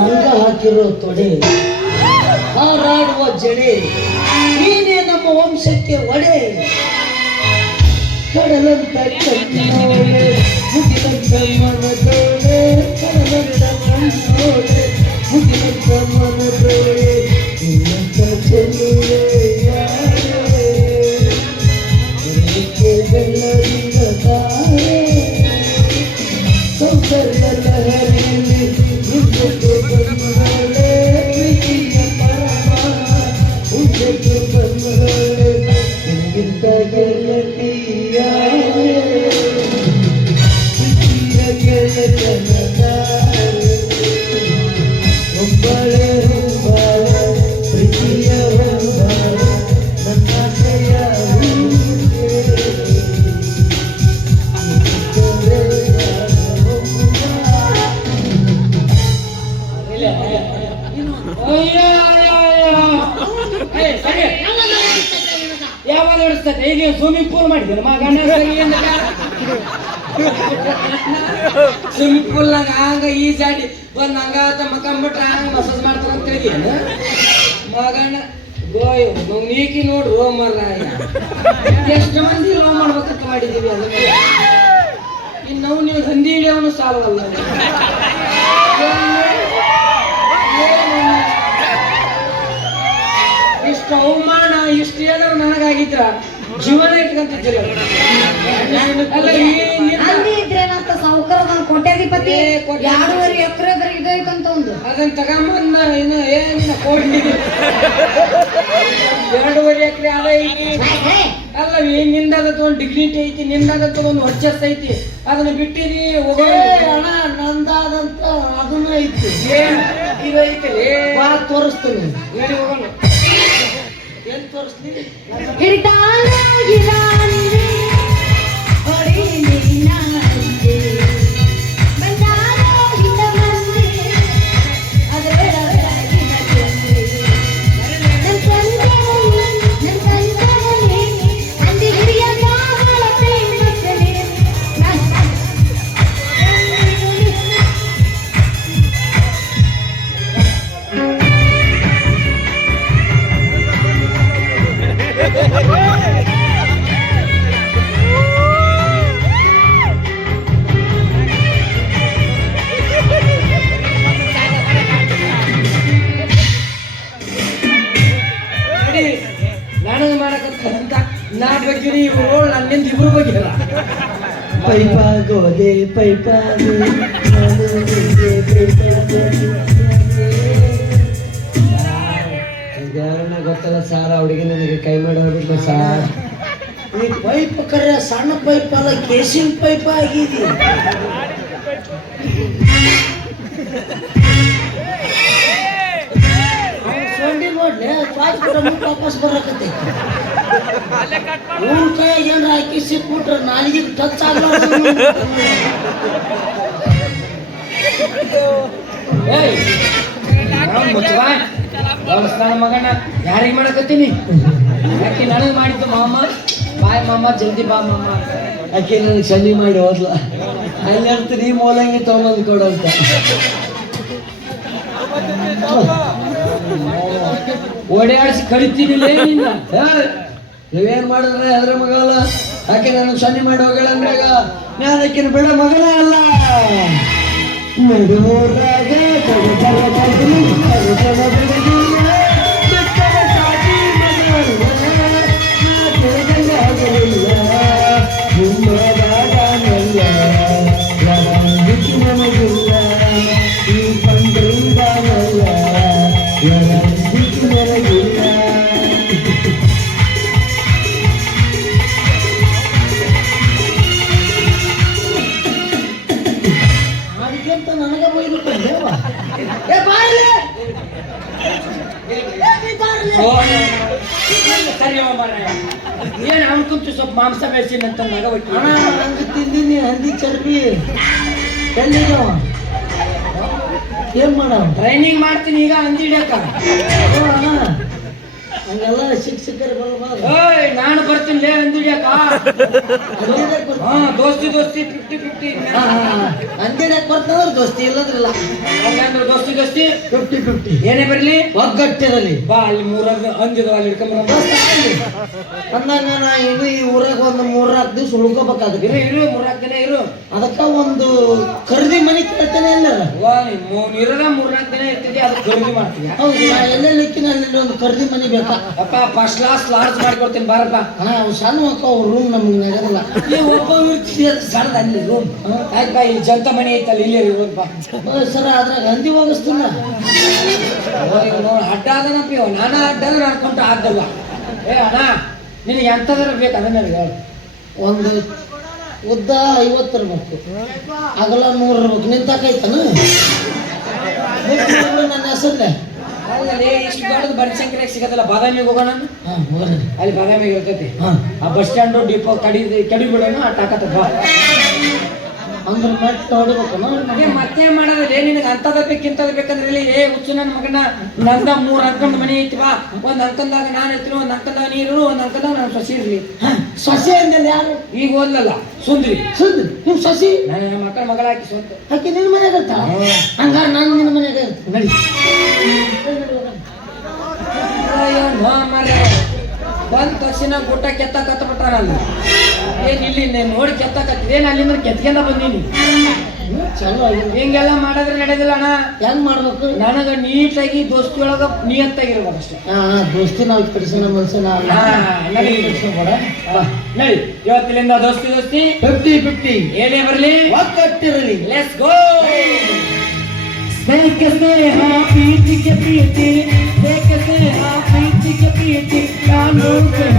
ಲಂಗ ಹಾಕಿರೋ ತೊಡೆ, ಹಾರಾಡುವ ಜಡೆ, ನೀನೇ ನಮ್ಮ ವಂಶಕ್ಕೆ ಒಡೆ. ಕಡಲಂತ ಕಣ್ಣೋಳೆ ಮುಗಿಲಂತ ಮನದೋಳೆ ಕಡಲಂತ ಕಣ್ಣೋಳೆ ಮುಗಿಲಂತ ಮನದೋಳೆ ಯಾವಾಗ ಸ್ವಿಮ್ಮಿಂಗ್ ಪೂಲ್ ಮಾಡಿದ್ರು ಮಗನ ಸ್ವಿಮ್ಮಿಂಗ್ ಆಗ ಹಂಗ ಈಜಾಡಿ ಬಂದ್ ಹಂಗಾತ ಮಕ್ಕಂಬಿಟ್ರೆ ಹಂಗ ಮಸಾಜ್ ಮಾಡ್ತಾರ ಅಂತ ಹೇಳಿ. ಮಗನ ಗೋಯ್ ನೀಕಿ ನೋಡು ರೋ ಮರ ಎಷ್ಟು ಮಂದಿ ರೋ ಮಾಡ್ಬೇಕಂತ ಮಾಡಿದೀವಿ ಅದನ್ನ. ಇನ್ನು ನಾವು ನೀವು ಹಂದಿ ಹಿಡಿಯವನು ಸಾಲವಲ್ಲ. ಇಷ್ಟು ಅವಮಾನ, ಇಷ್ಟು ಏನೋ ನನಗಾಗಿದ್ರ, ಜೀವನ ಇಟ್ಕೊಂತಿದ್ದೀರಿ. ಅಲ್ಲ ಏನ್- ಅಲ್ಲಿ ಇದ್ರೇನಂತ ಸಾವುಕಾರ ಕೋಟ್ಯಾಧಿಪತಿ ಏ, ಕೋಟ್ಯಾಧಿಪತಿ. ಎರಡೂವರೆ ಎಕರೆ ಬರೀ ಇದೈತಂತ ಒಂದು ಅದನ್ನ ತಗೊಂಬಂದ ಇನ್ನು ಏನಿಲ್ಲ ಕೋಟಿ ಎರಡೂವರೆ ಎಕರೆ ಅದ ಐತಿ. ಅಲ್ಲ ಏನ್ ನಿಂದಾದತ್ತು ಒಂದು ಡಿಗ್ನಿಟಿ ಐತಿ ನಿಂದಾದ ಒಂದು ವರ್ಚಸ್ ಐತಿ. ಅದನ್ನ ಏ ಅಣ್ಣ ನಂದಾದಂತ ಅದನ್ನ ಐತಿ. ಏನ್? ಇದೈತಿ ಬಾ ತೋರಿಸ್ತೀನಿ. ಹೇಳಿ ಹೋಗೋಣ. ಏನ್ ತೋರಿಸ್ತೀನಿ ನಾ ಬಗ್ಗೆ ನೀವು ನನ್ನಿಂದ ಇಬ್ರು ಬಗ್ಗೆ ಅಲ್ಲ ಪೈಪ ಗೋದೆ ಪೈಪ ಗೊತ್ತಲ್ಲ ಸಾರ ಹುಡುಗಿ ನನಗೆ ಕೈ ಮಾಡಿ ಹೋಗ್ಬಿಟ್ಲು ಸಾರ್. ಈ ಪೈಪ್ ಕರೆ ಸಣ್ಣ ಪೈಪ್ ಅಲ್ಲ ಕೇಸಿನ ಪೈಪ್ ಆಗಿದೆ. ನೋಡ್ಲೆ ಮುಟ್ಟು ವಾಪಸ್ ಬರಕತ್ತೈತಿ. ಊರ್ ಕೈಯಾಗ ಏನ್ರ ಹಾಕಿ ಸಿಕ್ಬಿಟ್ರೆ ನಾಲಿಗೆ ಟಚ್ ಆಗ್ಲಾರ್ದು ಮಗನ ಯಾರಿಗೆ ಮಾಡಕತ್ತೀನಿ? ಅಕ್ಕಿ ನನಗೆ ಮಾಡಿದ್ದು ಮಾಮ? ಬಾಯ್ ಮಾಮ ಜಲ್ದಿ ಬಾ ಮಾಮ. ಆಕೆ ನನಗೆ ಸನ್ನಿ ಮಾಡಿ ಹೋದ್ಲ? ಅಲ್ಲಿ ಈ ಮೂಲಂಗಿ ತಗೊಂಬಂದು ಕೊಡು ಅಂತ. ಓಡಾಡಿಸಿ ಕಳಿತೀನಿ ನೀವೇನ್ ಮಾಡಿದ್ರೆ ಅದ್ರ ಮಗಲ್ಲ ಆಕೆ ನಾನು ಸನ್ನಿ ಮಾಡಿ ಹೋಗಳ ಅಂದಾಗ? ನಾನು ಆಕಿನ ಬೇಡ ಮಗನೇ ಅಲ್ಲ. ನಡುವರಾಗ ಅದಕ್ಕಿಂತ ನನಗೆ ಬೈದು ಬಂದೇವ ಏ ಬಾಯಿಲೆ. ಓ, ಸರಿ ಮಾರಾಯ ಏನ್ ಅವ್ನು ಕುಂತು ಸ್ವಲ್ಪ ಮಾಂಸ ಬೇಸಿನ ಅಂತ ಅಣ್ಣ ನಂಗೆ ತಿಂದೀನಿ ಹಂದಿ ಚರ್ಬಿ. ಎಲ್ಲಿದವ ಏನ್ ಮಾಡವ ಟ್ರೈನಿಂಗ್ ಮಾಡ್ತೀನಿ ಈಗ ಹಂದಿ ಹಿಡಿಯಕ್ಕ. ಅಣ್ಣ. ಹಂಗೆಲ್ಲ ಶಿಕ್ಷಕರು ಬರಬಾರ್ದು. ಏಯ್ ನಾನು ಬರ್ತೀನಿ ಲೇ ಅಂದಿಡ್ಯಾಕ ಹಾ ದೋಸ್ತಿ ದೋಸ್ತಿ ಫಿಫ್ಟಿ ಫಿಫ್ಟಿ ಅಂಜನಾಕ್ ಬರ್ತಾವ್ರ ದೋಸ್ತಿ ಇಲ್ಲದ್ರಲ್ಲ. ಹಂಗಂದ್ರೆ ದೋಸ್ತಿ ದೋಸ್ತಿ? ಫಿಫ್ಟಿ ಫಿಫ್ಟಿ ಏನೇ ಬರ್ಲಿ? ಒಗ್ಗಟ್ಟಿರಲಿ. ಬಾ ಅಲ್ಲಿ ಮೂರಾಗ ಅಂದಿದ ಅಲ್ಲಿ ಹಿಡ್ಕೊಂಬರ ಅಂದಾಗ ನಾ ಇನ್ನು ಈ ಊರಾಗ ಒಂದು ಮೂರ್ನಾಲ್ಕು ದಿವಸ ಉಳ್ಕೋಬೇಕಾದ್ರೆ ಇರು ಇರು ಮೂರ್ನಾಲ್ಕು ದಿನ ಇರು. ಅದಕ್ಕ ಒಂದು ಖರೀದಿ ಮನೆ ಕೇಳ್ತಾನೆ ಇಲ್ಲ ವಾ ನೀನು ಇರೋದ ಮೂರ್ನಾಲ್ಕು ದಿನ ಇರ್ತಿದ್ದೆ ಅದು ಖರೀದಿ ಮಾಡ್ತೀವಿ ಹೌದು ಎಲ್ಲೆಲ್ಲಿಕ್ಕಿನ ಅಲ್ಲಿ ಒಂದು ಖರೀದಿ ಮನೆ ಬೇಕಾ? ಅಪ್ಪ ಫಸ್ಟ್ ಕ್ಲಾಸ್ ಲಾಡ್ಜ್ ಮಾಡ್ಕೊಡ್ತೀನಿ ಬಾರಪ್ಪ. ಹಾ ಅವು ಸಣ್ಣ ಮಕ್ಕ ರೂಮ್ ನಮ್ಗೆ ನಗದಲ್ಲ ಈ ಒಬ್ಬ ಸಣ್ಣದ ಅಲ್ಲಿ ರೂಮ್ ಆಯ್ತಪ್ಪ ಈ ಜಂತ ಮನೆ ಐತಲ್ಲ ಇಲ್ಲೇ ಇರೋದಪ್ಪ ಸರ ಅದ್ರಾಗ ಹಂದಿ ಹೋಗಿಸ್ತೀನ ಅಡ್ಡ ಅದನಪ್ಪ ಇವ ನಾನ ಅಡ್ಡ ನಡ್ಕೊಂತ ಆಗಲ್ಲ ಏ ಅಣ್ಣ ನಿನಗೆ ಎಂಥದ್ರ ಬೇಕು ಅದನ್ನ ನನಗೆ ಹೇಳು. ಒಂದು ಉದ್ದ ಐವತ್ತು ಇರ್ಬೇಕು. ಅಗಲ ನೂರು ಇರ್ಬೇಕು. ನಿಂತಾಕೈತನ? ನನ್ನ ಹೌದಲ್ಲಿ ಇಷ್ಟು ದೊಡ್ಡದು ಬನಶಂಕರಿಗೆ ಸಿಗತ್ತಲ್ಲ ಬಾದಾಮಿಗೆ ಹೋಗೋಣ ಅಲ್ಲಿ ಬಾದಾಮಿಗೆ ಇರ್ತೈತಿ. ಆ ಬಸ್ ಸ್ಟ್ಯಾಂಡು ಡಿಪೋ ಕಡಿ ಕಡಿ ಬಿಡೋಣ ಆ ಟಾಕತ್ತ ಬಾ. ಅಂದ್ರೆ ಮತ್ತೆ ಮತ್ತೆ. ಮಾಡೋದ್ರೆ ನಿನಗೆ ಅಂತದ ಬೇಕಿಂತದ ಬೇಕಂದ್ರೆ ಇಲ್ಲಿ ಏ ಹುಚ್ಚು ನನ್ನ ಮಗನ ನಂದ ಮೂರು ಅಂಕಂದ ಮನೆ ಐತಿ ಬಾ. ಒಂದ್ ಅಂಕಂದಾಗ ನಾನು ಇರ್ತೀನಿ ಒಂದ್ ಅಂಕಂದಾಗ ನೀರು ಒಂದ್ ಅಂಕಂದಾಗ ನಾನು ಸಸಿ ಇರ್ಲಿ. ಸೊಸೆ ಅಂದಲ್ಲಿ ಯಾರು? ಈಗ ಓದ್ಲಲ್ಲ ಸುಂದ್ರಿ. ಸುಂದ್ರಿ. ನಿಮ್ ಸೊಸಿ? ನನ್ನ ಮಕ್ಕಳ ಮಗಳ ಹಾಕಿ ಸ್ವಂತ. ಹಾಕಿ ನಿನ್ನ ಮನೆಗೆ ಇರ್ತಾಳ? ಹಂಗಾರ ನಾನು ನಿನ್ನ ಮನೆಗೆ ಇರ್ತೀನಿ. ನಡಿ. ಬಂದ ತಕ್ಷಣ ಗುಟ್ಟ ಕೆತ್ತಕತ್ತ ಬಿಟ್ಟಾರಲ್ಲ ಏನ್ ಇಲ್ಲಿ ನೀನ್ ನೋಡಿ ಕೆತ್ತ ಏನ್ ಅಲ್ಲಿಂದ ಕೆತ್ಕೊಂಡ ಬಂದೀನಿ? ಚಲೋ ಹಿಂಗೆಲ್ಲ ಮಾಡಿದ್ರೆ ನಡೆದಿಲ್ಲ ಅಣ್ಣ. ಹೆಂಗ್ ಮಾಡ್ಬೇಕು? ನನಗ ನೀಟಾಗಿ ದೋಸ್ತಿ ಒಳಗ ನಿಯತ್ತಾಗಿರ್ಬೇಕು ಅಷ್ಟೇ. ಹಾ ದೋಸ್ತಿ ನಾವು ಕಡಿಸೋಣ ಮನ್ಸನ ನಡಿ. ಇವತ್ತಿನಿಂದ ದೋಸ್ತಿ ದೋಸ್ತಿ. ಫಿಫ್ಟಿ ಫಿಫ್ಟಿ ಏನೇ ಬರಲಿ? ಒಗ್ಗಟ್ಟಿರಲಿ. ಲೆಟ್ಸ್ ಗೋ ಸ್ನೇಹ ಸ್ನೇಹ ಪ್ರೀತಿ ಪ್ರೀತಿ. ಸ್ನೇಹ ಸ್ನೇಹ ಪ್ರೀತಿಗೆ ಪ್ರೀತಿ. ನಾನು ಕೇಳ್ತೀನಿ